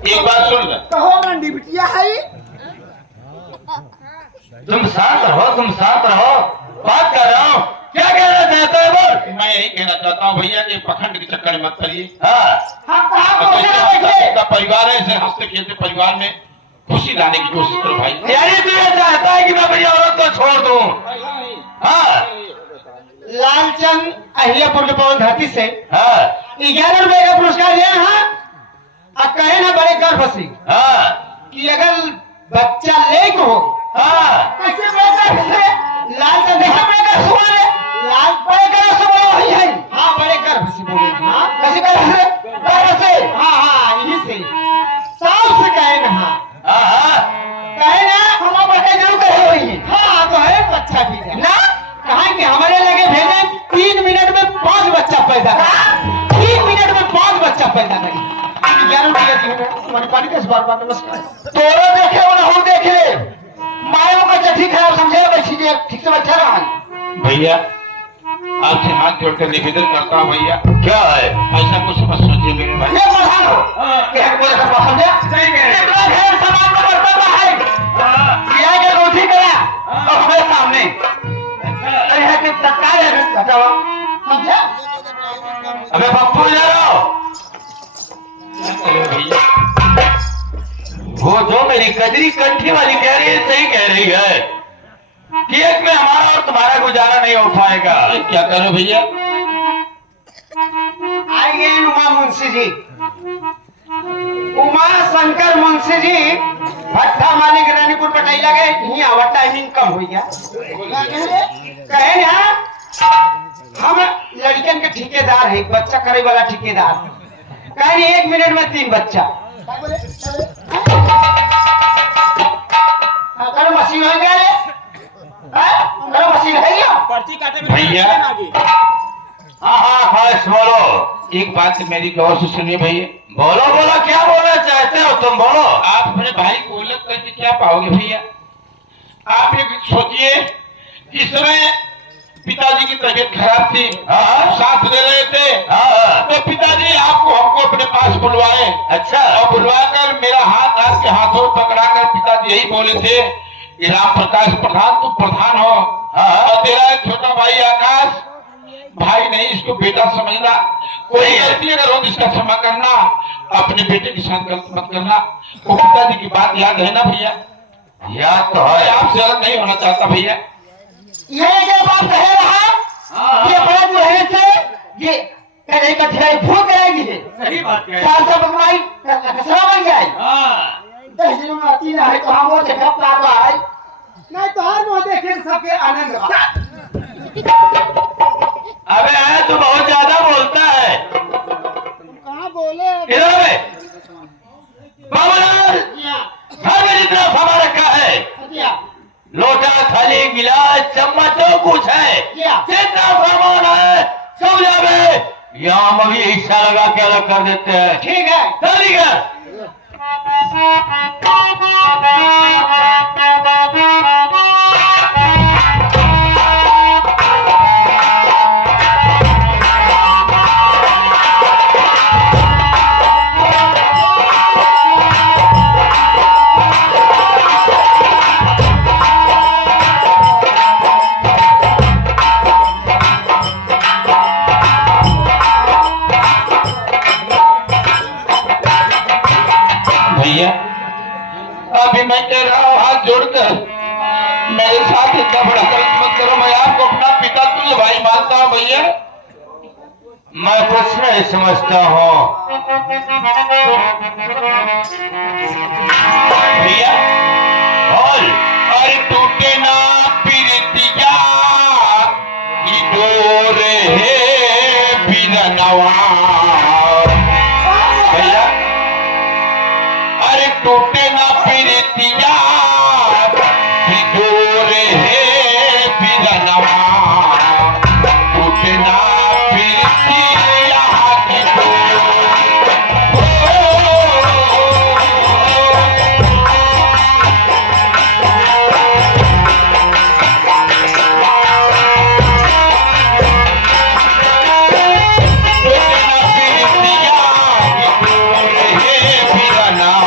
एक बात सुन ले, कहो रंडी बिटिया है। तुम शांत रहो, बात कर रहा हूँ, क्या कहना चाहते हो बोल। मैं यही कहना चाहता हूँ भैया कि पखंड के चक्कर में मत पड़िए। हम कहाँ बैठे? का परिवार है, इसे हंसते खेलते परिवार में खुशी लाने की कोशिश करो भाई। यानी तू ये चाहता है कि मैं भैया औरत को छोड़ दूं? हाँ लालचंद अहिल्यापुर के पवन धरती से हाँ 11 रुपए का पुरस्कार दिया। हाँ अब कहे ना बड़े गर्व से हाँ कि अगर बच्चा ले को हाँ कैसे बड़े लालचंद देखा बड़े गर्व से बोले, लाल बड़े गर्व से बोले वही है। हाँ बड़े गर्व से बोले। हाँ कैसे गर्व से? हाँ यही से साफ से कहे ना। हाँ कहे ना हम बड़े जरूर कहे वही है। हाँ तो है बच्चा भी है ना। कहा कि हमारे लगे भेजे 3 मिनट में 5 बच्चा पैदा कर, 3 मिनट में 5 बच्चा पैदा करें। 11 रुपया दी पानी के बार बार नमस्कार। तोरो देखे और हम देख ले, मायों का जठी खराब समझे बैठी जे ठीक से बैठा रहा है। भैया आपसे हाथ जोड़कर निवेदन करता हूँ भैया, क्या है ऐसा कुछ मत सोचिए मेरे भाई। ये प्रधान हो कि हम बोले सब समझे सही कह रहे हैं। इतना ढेर सामान का बर्तन है किया के रोटी करा और हमारे सामने अरे है कि तत्काल है बताओ समझे। अबे पप्पू जा रहा हो, भैया वो जो मेरी कजरी कंठी वाली कह रही है सही कह रही है कि एक में हमारा और तुम्हारा गुजारा नहीं हो पाएगा। क्या करो भैया? आइए उमा मुंशी जी, उमा शंकर मुंशी जी भट्टा मालिक रानीपुर पटेला गए। नहीं आवा टाइमिंग कम हो गया। कहे ना हम लड़कियन के ठेकेदार है, बच्चा करे वाला ठेकेदार। कहे 1 मिनट में 3 बच्चा करो मशीन हो गया रे। करो मशीन है क्या पर्ची काटे में भैया हाँ खास बोलो, एक बात मेरी गौर से सुनिए भैया। बोलो क्या बोलना चाहते हो तुम बोलो। आप अपने भाई को अलग करके क्या पाओगे भैया? आप ये सोचिए, इस समय पिताजी की तबीयत खराब थी, हाँ। साथ ले रहे थे, हाँ तो पिताजी आपको हमको अपने पास बुलवाए। अच्छा और बुलवाकर मेरा हाथ आपके हाथों में पकड़ाकर पिताजी यही बोले थे कि राम प्रकाश प्रधान तुम प्रधान हो, हाँ। और तेरा एक छोटा भाई आकाश भाई नहीं, इसको बेटा समझना। कोई गलती अगर हो इसका क्षमा करना, अपने बेटे के साथ गलत मत करना। वो पिताजी की बात याद है ना भैया? याद तो मैं है। आपसे अलग नहीं होना चाहता भैया। ये जो बात कह रहा ये बड़ा जो है से ये कहने का ठेला भूल जाएगी है। सही बात कह साल से बदमाई कसरा बन जाए। हाँ 10 दिन में आती ना है तो हम वो देखा पापा है नहीं तो हर वो देखे सबके आनंद बा। अबे आया तू बहुत ज्यादा बोलता है। कहाँ बोले इधर आवे। बाबूलाल घर में जितना सामान रखा है, लोटा थाली गिलास चम्मच जो कुछ है, जितना सामान है सब जावे। यहाँ हम अभी हिस्सा लगा के अलग कर देते हैं। ठीक है जल्दी कर। भैया अभी मैं कह रहा हूँ हाथ जोड़कर मेरे साथ इतना बड़ा गलत मत करो। मैं आपको अपना पिता तुल्य भाई मानता हूँ भैया। मैं कुछ नहीं समझता हूँ। भैया बोल। अरे टूटे ना प्रीतिया की डोर है बिरनवा। भैया अरे टूटे ना प्रीतिया की डोर है बिरनवा। टूटे ना प्रीतिया की डोर। टूटे ना प्रीतिया की डोर है बिरनवा।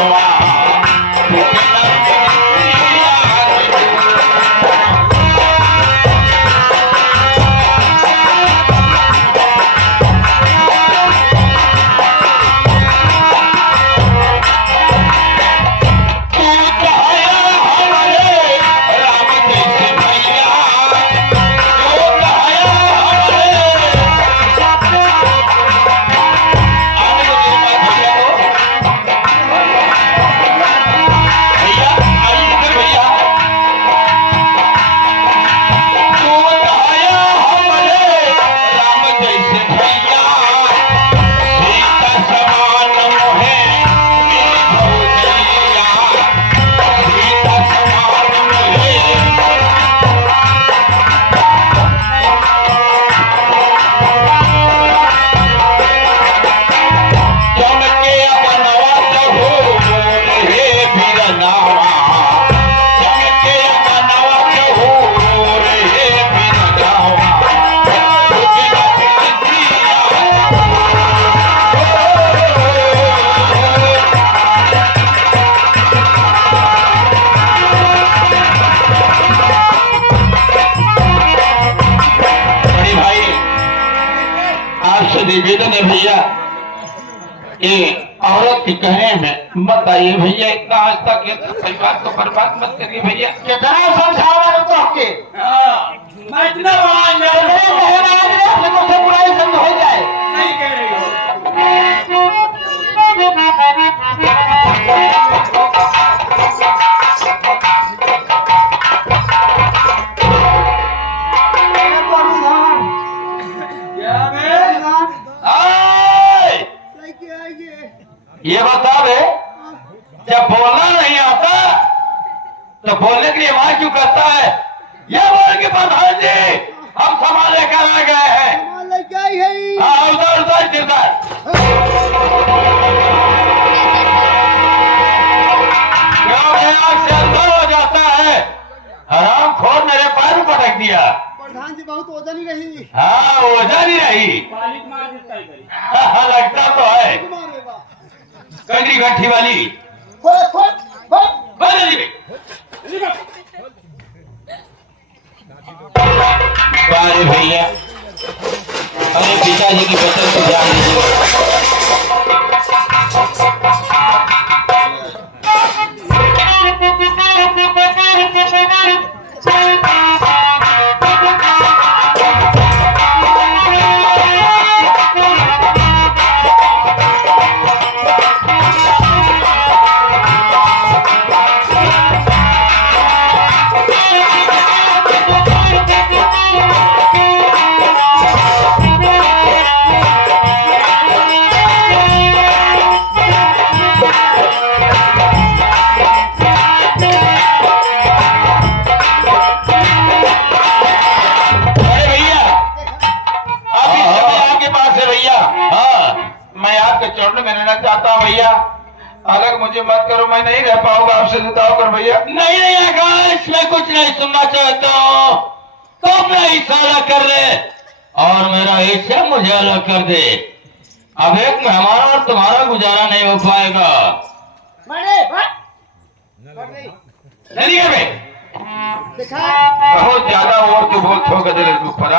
ये औरत के कहने में मत आइए भैया, इतना आज तक ये परिवार को बर्बाद मत करिए भैया। कितना समझावा तो आपके मैं इतना बड़ा अपने को से बुराई समझ हो जाए। नहीं कह रही हो। ये बता दे, जब बोलना नहीं आता तो बोलने के लिए वहां क्यों करता है? ये बोल के प्रधान जी हम सामान लेकर आ गए हैं। हाँ उधर उधर गिरदार क्यों आग से अंदर हो जाता है। हराम खोर मेरे पैर में पटक दिया। प्रधान जी बहुत वजन ही रही। हाँ वजन ही रही। हाँ, लगता तो है कजरी गट्ठी वाली। अरे भैया, अरे पिताजी की वचन से ध्यान दीजिए। भैया अलग मुझे मत करो, मैं नहीं रह पाऊंगा आपसे, जुटाओ कर भैया। नहीं नहीं आकाश, मैं कुछ नहीं सुनना चाहता हूँ। तो अपना हिस्सा अलग कर दे और मेरा हिस्सा मुझे अलग कर दे। अब एक मेहमान और तुम्हारा गुजारा नहीं हो पाएगा। नहीं है भाई, बहुत ज्यादा और तो बहुत हो गए ऊपर।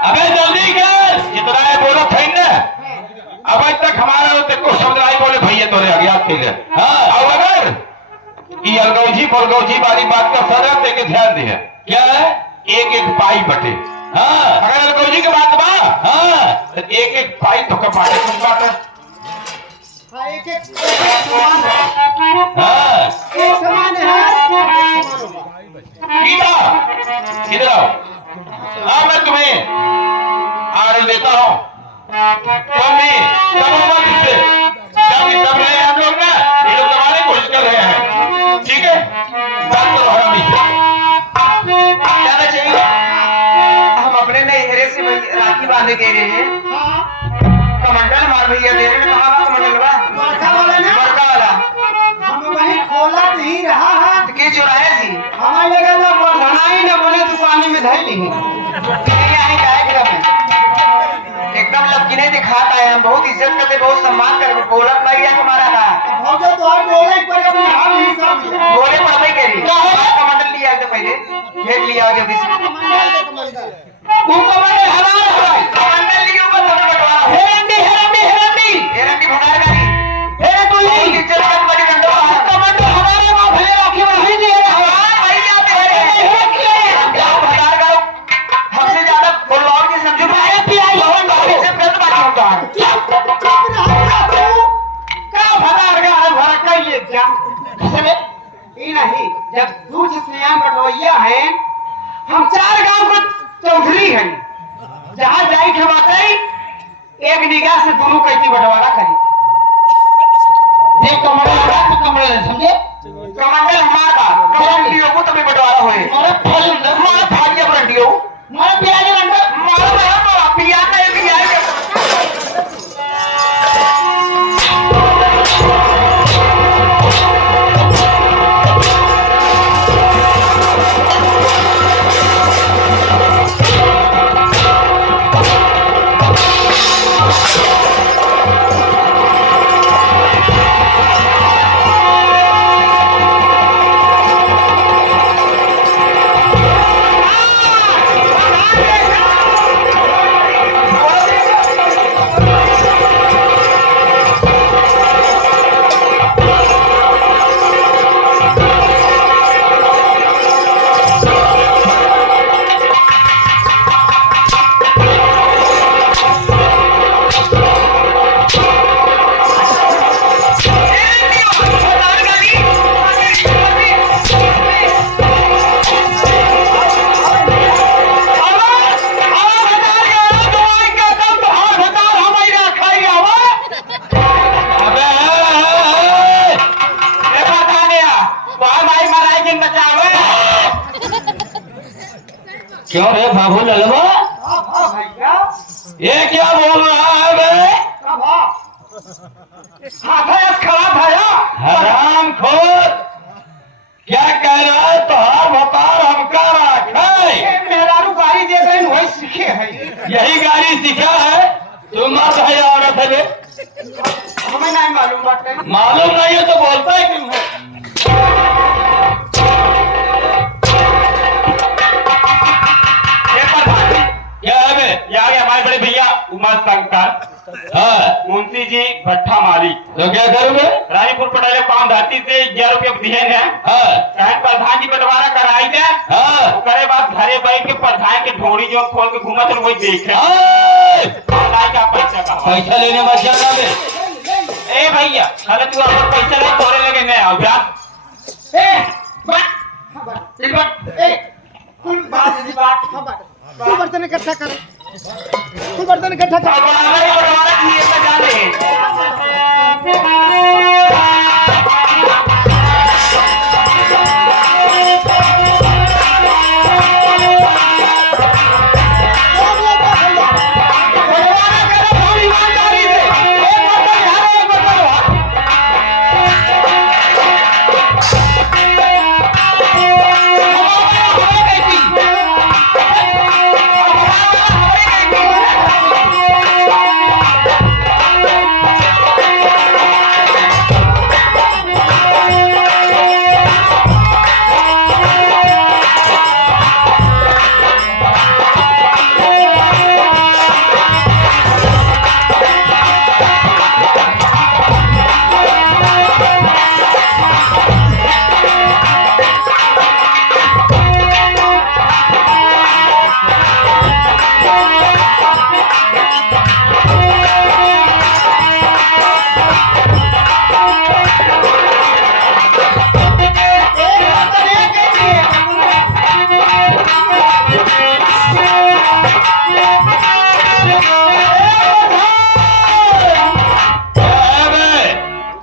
अबे जल्दी कर, जितना है बोलो थे ना, अब तक हमारा को शब्द आई बोले भैया तोरे अज्ञात के लिए। हाँ और अगर ये अलगौजी बलगौजी वाली बात का सर दे के ध्यान दिया, क्या है? एक एक पाई बटे। हाँ अगर अलगौजी की बात बा, हाँ तो एक एक पाई तो कपाटे कुछ बात है। हाँ गीता इधर आओ। हाँ मैं तुम्हें आर्डर देता हूँ, तुम भी तब इससे तब रहे हम लोग ना, ये लोग दबाने की कोशिश कर रहे हैं। ठीक है, बात करो हरामी से। जाना चाहिए। हम अपने में हेरे से राखी बांधे के रहे हैं। कमंडल मार भैया दे रहे। कहाँ बा कमंडल बा? बड़का वाला ना, बड़का वाला। हम वही खोला नहीं रहा है कि चुराए थी। हमारे लगा ना बढ़ना ही ना बोले दुकान में धर ली। यही जाएगा एकदम लपकी नहीं दिखाता है। हम बहुत इज्जत करते, बहुत सम्मान करते। बोला भाई हमारा था भौजो तो और बोले पर अपने हम ही सब बोले पर नहीं करी। कमंडल लिया तो पहले भेज लिया जल्दी से। कमंडल वो कमंडल हमारा है। कमंडल लियो मत बटवारा। हेरंडी हेरंडी हेरंडी हेरंडी भगार गाड़ी हे तू ही इज्जत मत बड़ी डंडा। कमंडल हमारे मां भले राखी बढ़ाई दे रहा है भाई। जाते हैं क्या भगार गाओ हमसे ज्यादा बोलवाओ के समझो। मैं पियाई भवन बाबू से गलत बात होता है। क्या भगार गा है भरा का ये क्या समय ये नहीं। जब दूध स्नेहान बटवैया है, हम 4 गांव को चौधरी हैं। जहां जाई खवाते एक निगाह से दोनों कैसी बंटवारा करी। देख कमंडल समझे, कमंडल हमारा कमंडलियों को तभी बंटवारा होए। हमारा भाग्य बंटियो हमारा प्याज बंटो हमारा पिया का एक पिया क्यों रे बाबू ललवा, भैया ये क्या बोल रहा है बे? कब हाथ खड़ा था या हराम खोर, क्या कह रहा है? तो हाँ बता, हमका रखा है। मेहरारू गाड़ी दे रहे वही सीखे है। यही गाड़ी सीखा है? तुम मत है या औरत है बे? हमें नहीं मालूम बाटे। मालूम नहीं है तो बोलता है क्यों है? क्या है बे? ये आ गए हमारे बड़े भैया उमा संकर हाँ, मुंशी जी भट्ठा मालिक तो क्या करोगे? रानीपुर पटेले पान धरती से 11 रुपये दिए हैं। हाँ, चाहे प्रधान जी बंटवारा कराई थे, हाँ, करे बाद घरे बैठ के प्रधान के ढोड़ी जो खोल के घूमत है वही देखे हाँ। का पैसा का पैसा लेने मत जाना बे। ए भैया अरे तू अगर पैसा नहीं तोड़े लगे नहीं आओ जा कुल बात तू बर्तन इकट्ठा कर, तू बर्तन इकट्ठा कर। बंटवारा किए तो जाने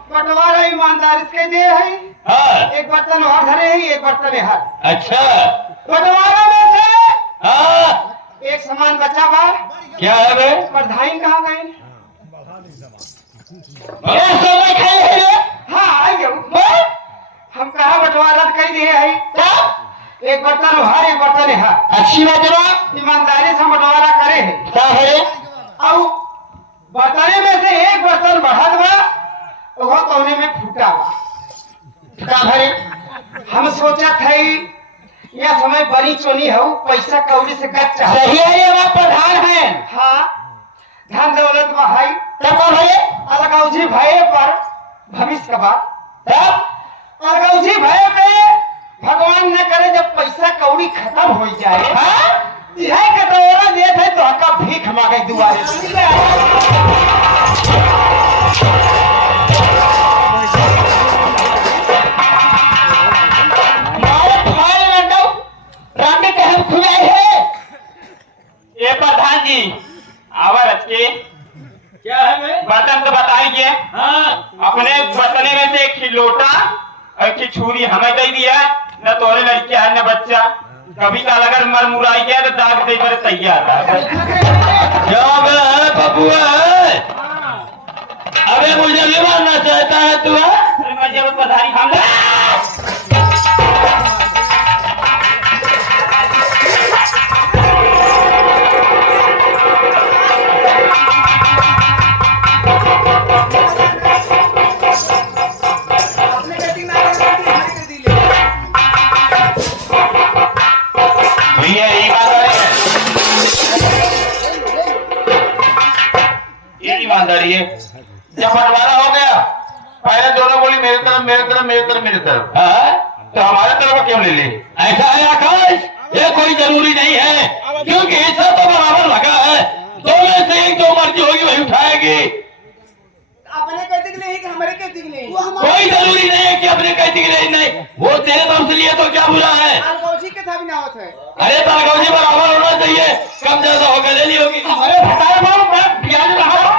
बंटवारा ईमानदारी से दे है। हाँ, एक बर्तन और धरे है, एक बर्तन हर। अच्छा। बंटवारा में से हाँ, एक सामान बचा बा। क्या है बे? प्रधान कहाँ गए? ये समय खाए है ये? हाँ आई गए। हम कहा बंटवारा कर दिए है। तब एक बर्तन हर, एक बर्तन हर। अच्छी बात है बा। ईमानदारी से बंटवारा करे है। क्या है? और बर्तने में से एक बर्तन बढ़त बा, वो कोने में फूटा बा। क्या भाई? हम सोचा थे यह समय बड़ी चोनी हो, पैसा कौड़ी से गच चाहे। सही है, ये हमारा प्रधान है। हाँ धन दौलत में है। तब कौन है? अलगौजी भय पर भविष्य का बात। तब अलगौजी भय पे भगवान न करे जब पैसा कौड़ी खत्म हो जाए। हाँ? यह कटोरा दे थे तो हका भीख मांगे दुआरे। रानी के हम खुलाए है। ये प्रधान जी आवर के क्या है बे? बर्तन तो बताइए। हाँ, अपने बर्तने में से एक खिलौटा और एक छुरी हमें दे दिया, न तोरे लड़किया है न बच्चा। कभी काल अगर मर मुराई गया तो दाग दे पर तैयार है। क्या बे है बबुआ है? अबे मुझे भी मारना चाहता है तू? अरे मैं जब पधारी हम भैया यही बात है, ये ईमानदारी है। जब बंटवारा हो गया, पहले दोनों बोली मेरी तरफ मेरी तरफ मेरी तरफ मेरी तरफ, हाँ? तो हमारे तरफ क्यों ले ली? ऐसा है आकाश, ये कोई जरूरी नहीं है, क्योंकि हिस्सा तो बराबर लगा है। दो में से एक जो मर्जी होगी वही उठाएगी। अपने कहते कि नहीं कि हमारे कहते कि नहीं? कोई जरूरी नहीं है कि अपने कहती कि नहीं, नहीं वो तेरे तरफ से लिए तो क्या बुरा है? अलगौजी के था भी ना होता है। अरे तारगौजी बराबर होना चाहिए, कम ज्यादा होकर ले ली होगी। अरे बताए बाबू मैं प्याज रहा हूं।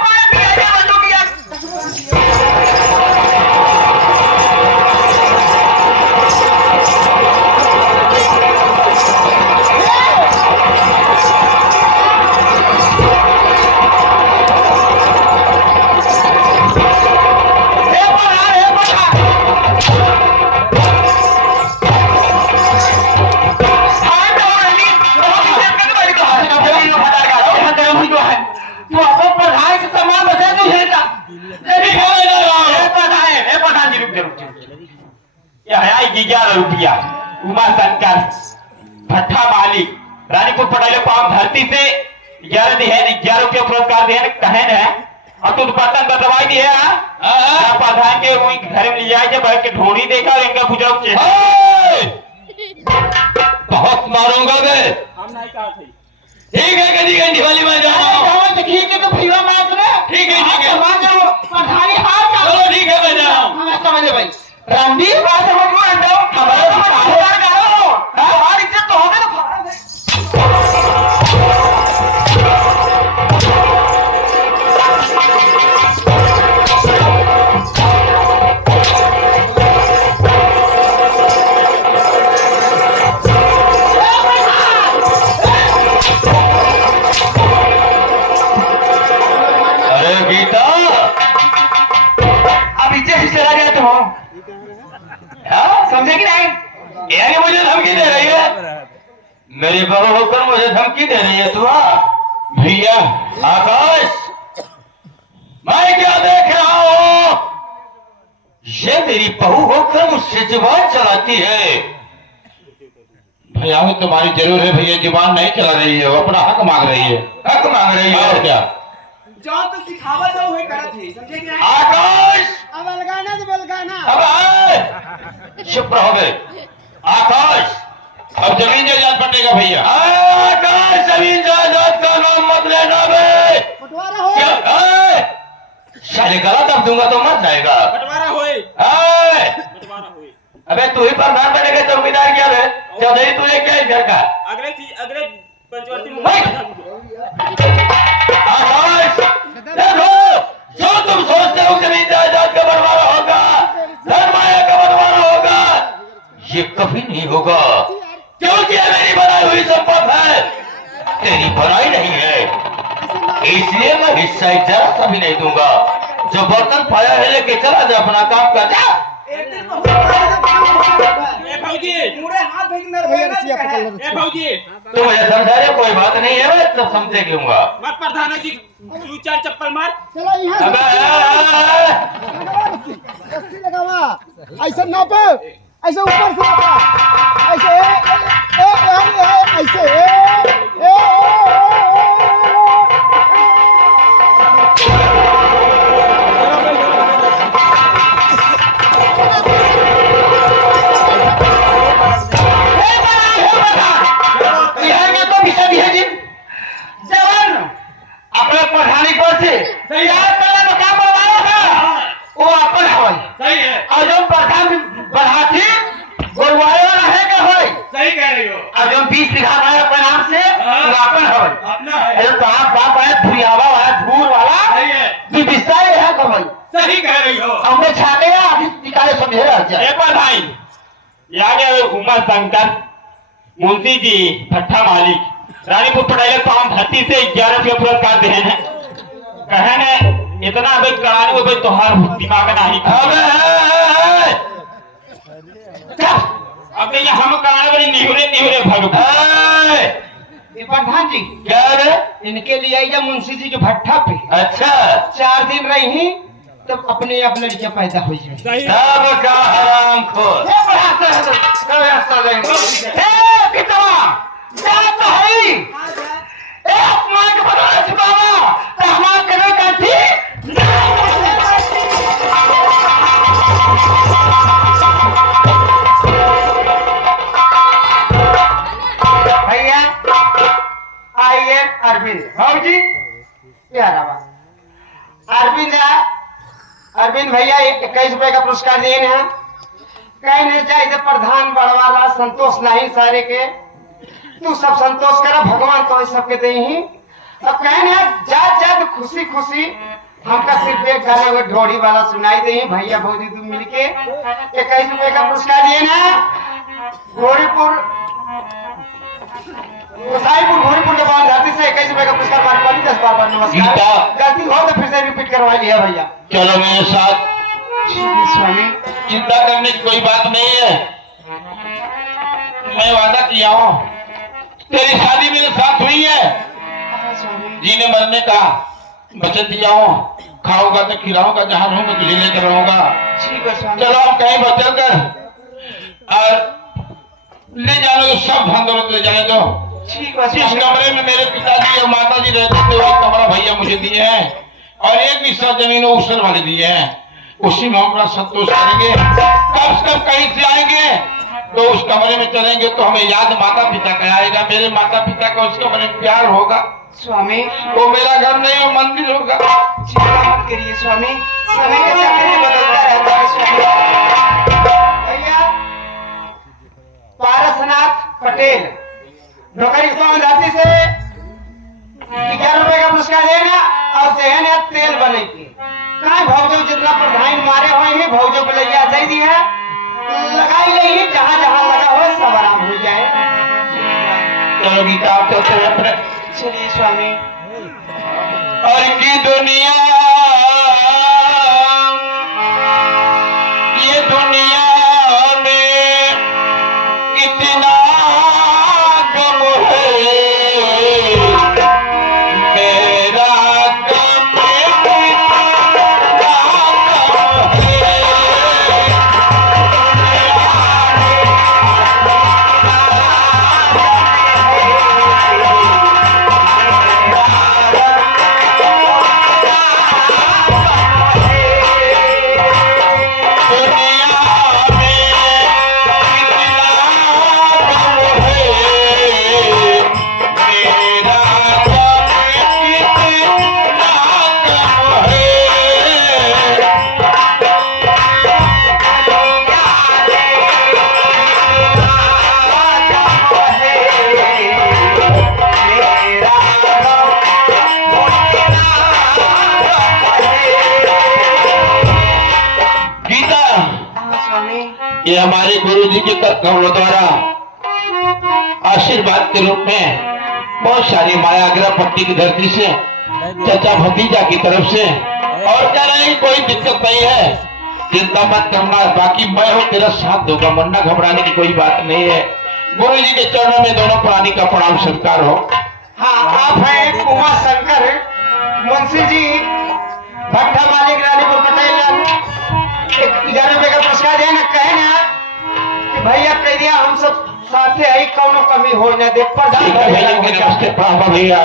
11 रुपया। उमा शंकर भट्टा मालिक रानीपुर पटाइले पाम धरती से 11 दिहन 11 रुपया पुरस्कार दिहन कहन है। अब तू बर्तन बतवाई दिए प्रधान के वही घर में ले जाए जब बैठ के ढोड़ी देखा और इनका बुजुर्ग बहुत मारूंगा मैं। हम नहीं कहा थे ठीक है कदी घंटी वाली में जाओ। ठीक है तो भीवा मार दे। ठीक है ठीक है मान जाओ पठानी हाथ जाओ। चलो ठीक है मैं जा रहा हूँ। हम समझे भाई रणदीप बात समझ में आ जाओ। हमारे हमारी इज्जत तो होगी ना। अरे गीता अब इज्जत से चला जाते हो। हाँ? समझे कि नहीं? यानी मुझे धमकी दे रही है? मेरी बहू होकर मुझे धमकी दे रही है तू? भैया आकाश मैं क्या देख रहा हूँ? ये मेरी बहू होकर मुझसे जुबान चलाती है। भैया वो तुम्हारी जरूर है भैया, जुबान नहीं चला रही है, वो अपना हक मांग रही है। हक मांग रही और है। क्या? जो तो सिखावा जो हुए करत है। समझे कि नहीं? आकाश अब अलगाना तो बलगाना। अब आए। चुप रहो बे। आकाश अब जमीन जायदाद बटेगा भैया। आकाश जमीन जायदाद का नाम मत लेना बे। बंटवारा हो। क्या? आए। साले गला दब दूंगा तो मर जाएगा। बंटवारा होए आए। बंटवारा होए अबे तू ही प्रधान बनेगा, चौकीदार क्या है? चौधरी तुझे क्या इधर का? अगले पंचवर्ती में आकाश देखो, जो तुम सोचते हो जमीन जायदाद का बंटवारा होगा, धर्माया का बंटवारा होगा, ये कभी नहीं होगा, क्योंकि ये मेरी बनाई हुई संपत्ति है, तेरी बनाई नहीं है। इसलिए मैं हिस्सा जरा सा भी नहीं दूंगा। जो बर्तन पाया है लेके चला जा, अपना काम कर जा। भौजी मुड़े हाथ भेज नर भैया भौजी तो मुझे समझा रहे कोई बात नहीं है, मैं तो समझे लूंगा। मत प्रधान जी तू 4 चप्पल मार। चलो यहां अबे रस्सी लगावा। ऐसे नापो, ऐसे ऊपर से नापो, ऐसे ऐसे अपने प्रधानी को से यार पहले मकान बनवाया था वो अपन हवल सही है और जो प्रधान बढ़ाती गोलवाया रहेगा होय सही कह रही हो और जो 20 बीघा है अपने नाम से वो अपन हवल अपना है अरे तो आप बाप है धुरियावा वाला धूर वाला सही है तू बिस्ता है कमल सही कह रही हो हमने छाटेगा अभी निकाले समझे रह जाए एक बार भाई यहाँ के उमा शंकर मुंशी जी भट्टा मालिक रानीपुर पटाइले पाम धरती से 11 रुपया पुरस्कार दिए हैं। कहन है इतना भाई करानी हो भाई तोहार दिमाग नहीं अब ये हम कराने वाली निहुरे निहुरे भगवान प्रधान जी क्या रे? इनके लिए आइए मुंशी जी के भट्टा पे अच्छा 4 दिन रही तब अपने आप लड़कियां पैदा हो जाए सब का हराम खोर। भैया आइए अरविंद भाव जी प्यारा अरविंद भैया 21 रुपए का पुरस्कार दिए हैं। कहने चाहिए प्रधान बड़वाला संतोष नहीं सारे के तू सब संतोष करा भगवान तो सबके दे ही। अब कहने जात खुशी खुशी हमका सिर्फ एक गाने वो ढोड़ी वाला सुनाई दे भैया भौजी तुम मिलके 21 रुपए का पुरस्कार दिए ना। घोड़ीपुर घोड़ीपुर के बाद धरती से 21 रुपए का पुरस्कार बात करी 10 बार नमस्कार। गलती हो तो फिर से रिपीट करवा लिया भैया। चलो मेरे साथ, स्वामी चिंता करने की कोई बात नहीं है। मैं वादा किया हूँ, तेरी शादी मेरे साथ हुई है, जीने मरने का वचन दिया हूँ। खाऊंगा तो खिलाऊंगा, जहाँ रहूंगा तो लेकर रहूंगा। ठीक है स्वामी। चलो हम कहीं बचल कर और ले जाने दो, सब धन दौलत ले जाने दो। ठीक है जिस स्वामी। कमरे में मेरे पिताजी और माताजी रहते थे वही कमरा भैया मुझे दिए हैं, और एक भी सौ जमीन उसर वाले दिए हैं। उसी में हम अपना संतोष करेंगे। कब से कब कहीं से आएंगे तो उस कमरे में चलेंगे तो हमें याद माता पिता का आएगा। मेरे माता पिता का उस कमरे में प्यार होगा। स्वामी वो मेरा घर नहीं, वो मंदिर होगा। चिंता मत करिए स्वामी, समय के चक्र में बदलता रहता है स्वामी। भैया पारसनाथ पटेल नौकरी कौन राशि से 11 रुपए का पुरस्कार देना और सेहन या तेल बने के कहा भौजो जितना प्रधान मारे हुए हैं भौजो को ले दे दी है, लगाई गई है। जहाँ जहाँ लगा हो सब आराम हो जाए। चलो गीता आप चलते हैं अपने। चलिए स्वामी। और की दुनिया, ये दुनिया में इतना गम है, मेरा गम इतना गम है। ये हमारे गुरु जी के कमलों द्वारा आशीर्वाद के रूप में बहुत सारी माया आगरा पट्टी की धरती से चाचा भतीजा की तरफ से, और कह रहे हैं कोई दिक्कत नहीं है, चिंता मत करना, बाकी मैं हूँ तेरा साथ दूंगा, मरना घबराने की कोई बात नहीं है। गुरु जी के चरणों में दोनों प्राणी का प्रणाम स्वीकार हो। हाँ आप हैं उमा शंकर मुंशी जी भट्टा मालिक रानीपुर पटेल 11 रुपए का पुरस्कार देना कहे ना कि भैया कह दिया हम सब साथे आई कौनो कमी हो न दे ठीक है भैया, नमस्ते प्रणाम भैया।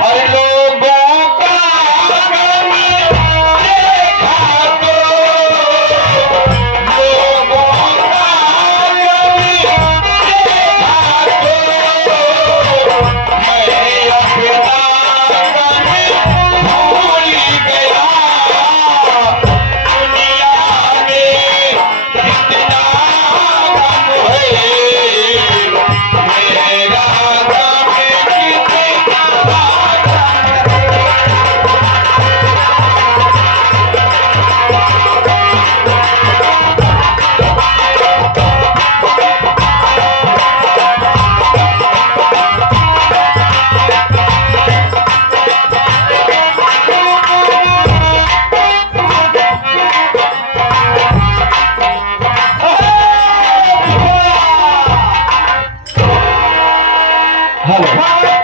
और लोगों का गम देखा तो, लोगों का गम देखा तो, मैं अपना गम भूल गया। दुनिया में कितना गम है, मेरा गम कितना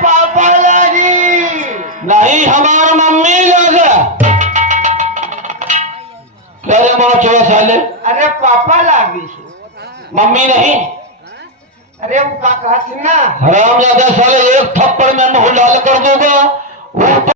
पापा लागी नहीं, हमारा मम्मी लगा करे मारो 14 साल। अरे पापा लागी मम्मी नहीं, अरे वो का कहत ना हराम ज्यादा साले, एक थप्पड़ में मुंह लाल कर दूंगा।